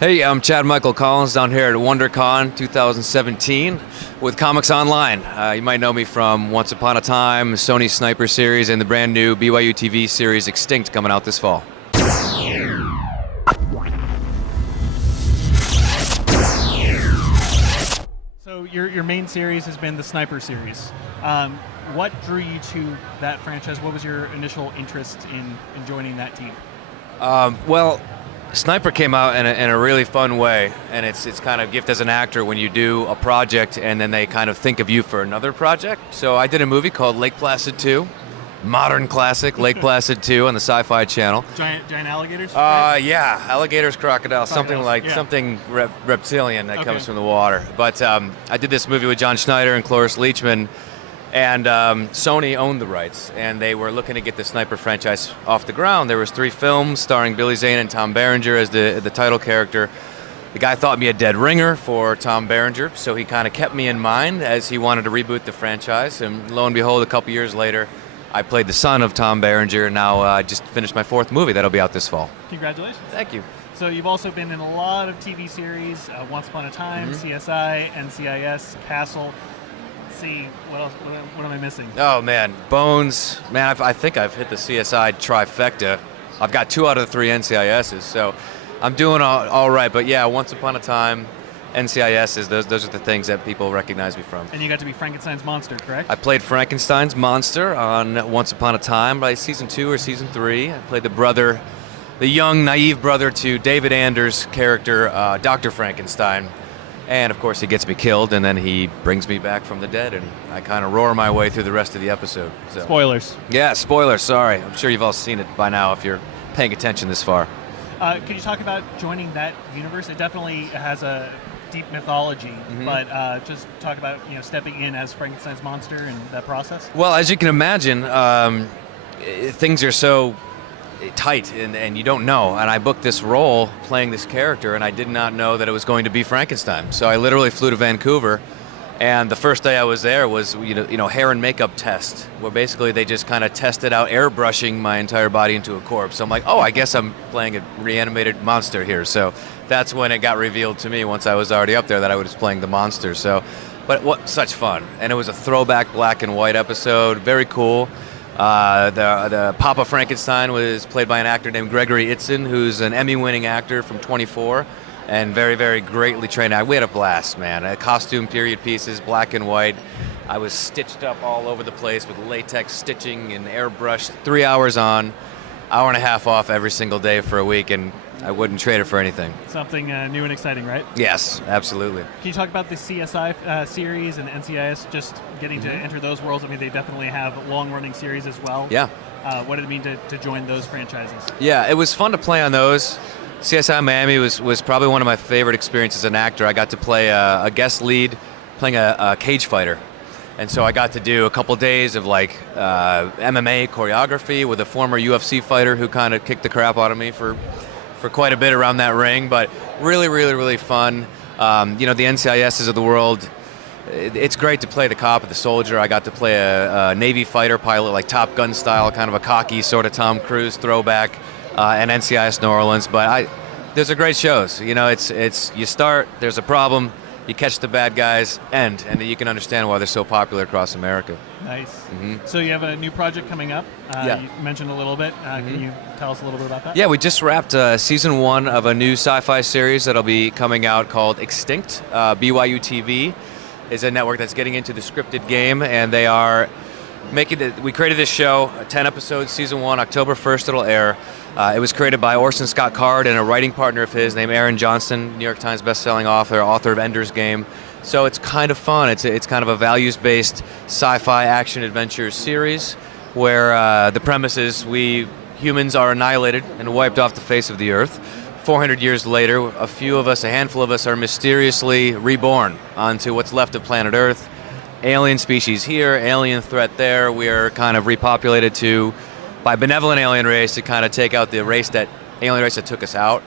Hey, I'm Chad Michael Collins down here at WonderCon 2017 with ComicsOnline. You might know me from Once Upon a Time, Sony Sniper series, and the brand new BYU TV series Extinct coming out this fall. So your main series has been the Sniper series. What drew you to that franchise? What was your initial interest in joining that team? Well, Sniper came out in a really fun way, and it's kind of gift as an actor when you do a project and then they kind of think of you for another project. So I did a movie called Lake Placid 2, modern classic, Lake Placid 2 on the Sci-Fi Channel. Giant alligators? Right? Yeah, alligators, crocodiles, something like something reptilian that comes from the water. But I did this movie with John Schneider and Cloris Leachman. And Sony owned the rights, and they were looking to get the Sniper franchise off the ground. There was 3 films starring Billy Zane and Tom Berenger as the title character. The guy thought me a dead ringer for Tom Berenger, so he kind of kept me in mind as he wanted to reboot the franchise. And lo and behold, a couple years later, I played the son of Tom Berenger, and now I just finished my 4th movie that'll be out this fall. Congratulations. Thank you. So you've also been in a lot of TV series, Once Upon a Time, CSI, NCIS, Castle. See what else? What am I missing? Oh man, Bones. Man, I think I've hit the CSI trifecta. I've got 2 out of the 3 NCISs, so I'm doing all right. But yeah, Once Upon a Time, NCISs. Those are the things that people recognize me from. And you got to be Frankenstein's monster, correct? I played Frankenstein's monster on Once Upon a Time, by season 2 or season 3. I played the brother, the young, naive brother to David Anders' character, Dr. Frankenstein. And of course he gets me killed, and then he brings me back from the dead, and I kind of roar my way through the rest of the episode. So. Spoilers. Yeah, spoilers, sorry. I'm sure you've all seen it by now if you're paying attention this far. Could you talk about joining that universe? It definitely has a deep mythology, but just talk about stepping in as Frankenstein's monster and that process. Well, as you can imagine, things are so tight and you don't know, and I booked this role playing this character, and I did not know that it was going to be Frankenstein. So I literally flew to Vancouver, and the first day I was there was hair and makeup test, where basically they just kind of tested out airbrushing my entire body into a corpse. So I'm like, oh, I guess I'm playing a reanimated monster here. So that's when it got revealed to me, once I was already up there, that I was playing the monster. So, but what such fun, and it was a throwback black and white episode, very cool. The Papa Frankenstein was played by an actor named Gregory Itzin, who's an Emmy-winning actor from 24, and very, very greatly trained. We had a blast, man. Costume period pieces, black and white. I was stitched up all over the place with latex stitching and airbrush. 3 hours on, hour and a half off every single day for a week, and I wouldn't trade it for anything. Something new and exciting, right? Yes, absolutely. Can you talk about the CSI series and NCIS, just getting to enter those worlds? I mean, they definitely have long-running series as well. Yeah. What did it mean to join those franchises? Yeah, it was fun to play on those. CSI Miami was probably one of my favorite experiences as an actor. I got to play a guest lead playing a cage fighter. And so I got to do a couple days of MMA choreography with a former UFC fighter who kind of kicked the crap out of me for quite a bit around that ring, but really, really, really fun. The NCISs of the world, it's great to play the cop or the soldier. I got to play a Navy fighter pilot, like Top Gun style, kind of a cocky sort of Tom Cruise throwback, and NCIS New Orleans. But those are great shows. It's you start, there's a problem, you catch the bad guys, and then you can understand why they're so popular across America. Nice. So you have a new project coming up. Yeah. You mentioned a little bit. Can you tell us a little bit about that? Yeah, we just wrapped season 1 of a new sci-fi series that'll be coming out called Extinct. BYU TV is a network that's getting into the scripted game, and they are making it. We created this show, 10 episodes, season 1, October 1st it'll air. It was created by Orson Scott Card and a writing partner of his named Aaron Johnston, New York Times bestselling author of Ender's Game. So it's kind of fun. It's kind of a values-based sci-fi action adventure series where the premise is we humans are annihilated and wiped off the face of the earth. 400 years later, a handful of us are mysteriously reborn onto what's left of planet Earth. Alien species here, alien threat there. We are kind of repopulated by benevolent alien race to kind of take out the alien race that took us out.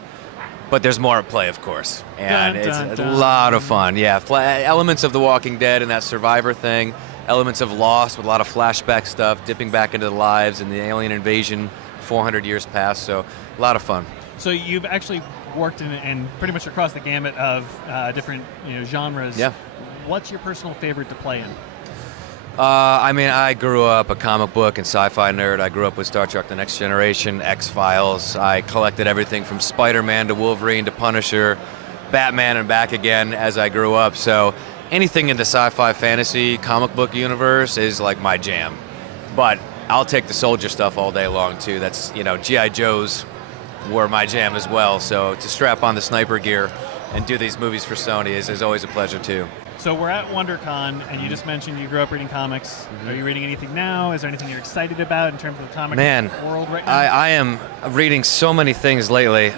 But there's more at play, of course, and it's a lot of fun. Yeah, elements of The Walking Dead and that survivor thing, elements of Lost with a lot of flashback stuff, dipping back into the lives and the alien invasion 400 years past, so a lot of fun. So you've actually worked in pretty much across the gamut of different genres. Yeah. What's your personal favorite to play in? I mean, I grew up a comic book and sci-fi nerd. I grew up with Star Trek: The Next Generation, X-Files. I collected everything from Spider-Man to Wolverine to Punisher, Batman and back again as I grew up. So anything in the sci-fi fantasy comic book universe is like my jam. But I'll take the soldier stuff all day long too. That's, G.I. Joes were my jam as well. So to strap on the sniper gear and do these movies for Sony is always a pleasure too. So we're at WonderCon, and you just mentioned you grew up reading comics. Are you reading anything now? Is there anything you're excited about in terms of the comic world right now? I am reading so many things lately.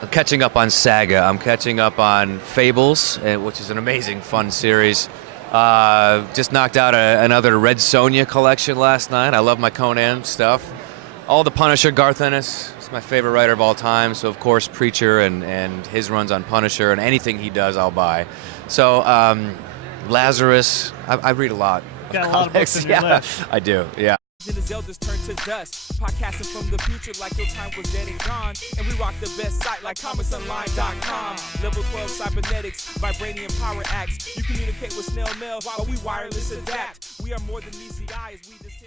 I'm catching up on Saga. I'm catching up on Fables, which is an amazing, fun series. Just knocked out another Red Sonja collection last night. I love my Conan stuff. All the Punisher, Garth Ennis is my favorite writer of all time. So, of course, Preacher and his runs on Punisher, and anything he does, I'll buy. So, Lazarus, I read a lot. Got a lot of books in your list. I do, yeah. His elders turn to dust, podcasting from the future like your time was dead and gone. And we rock the best site like ComicsOnline.com. Level 12 cybernetics, vibranium power acts. You communicate with snail mail while we wireless adapt. We are more than these eyes. We just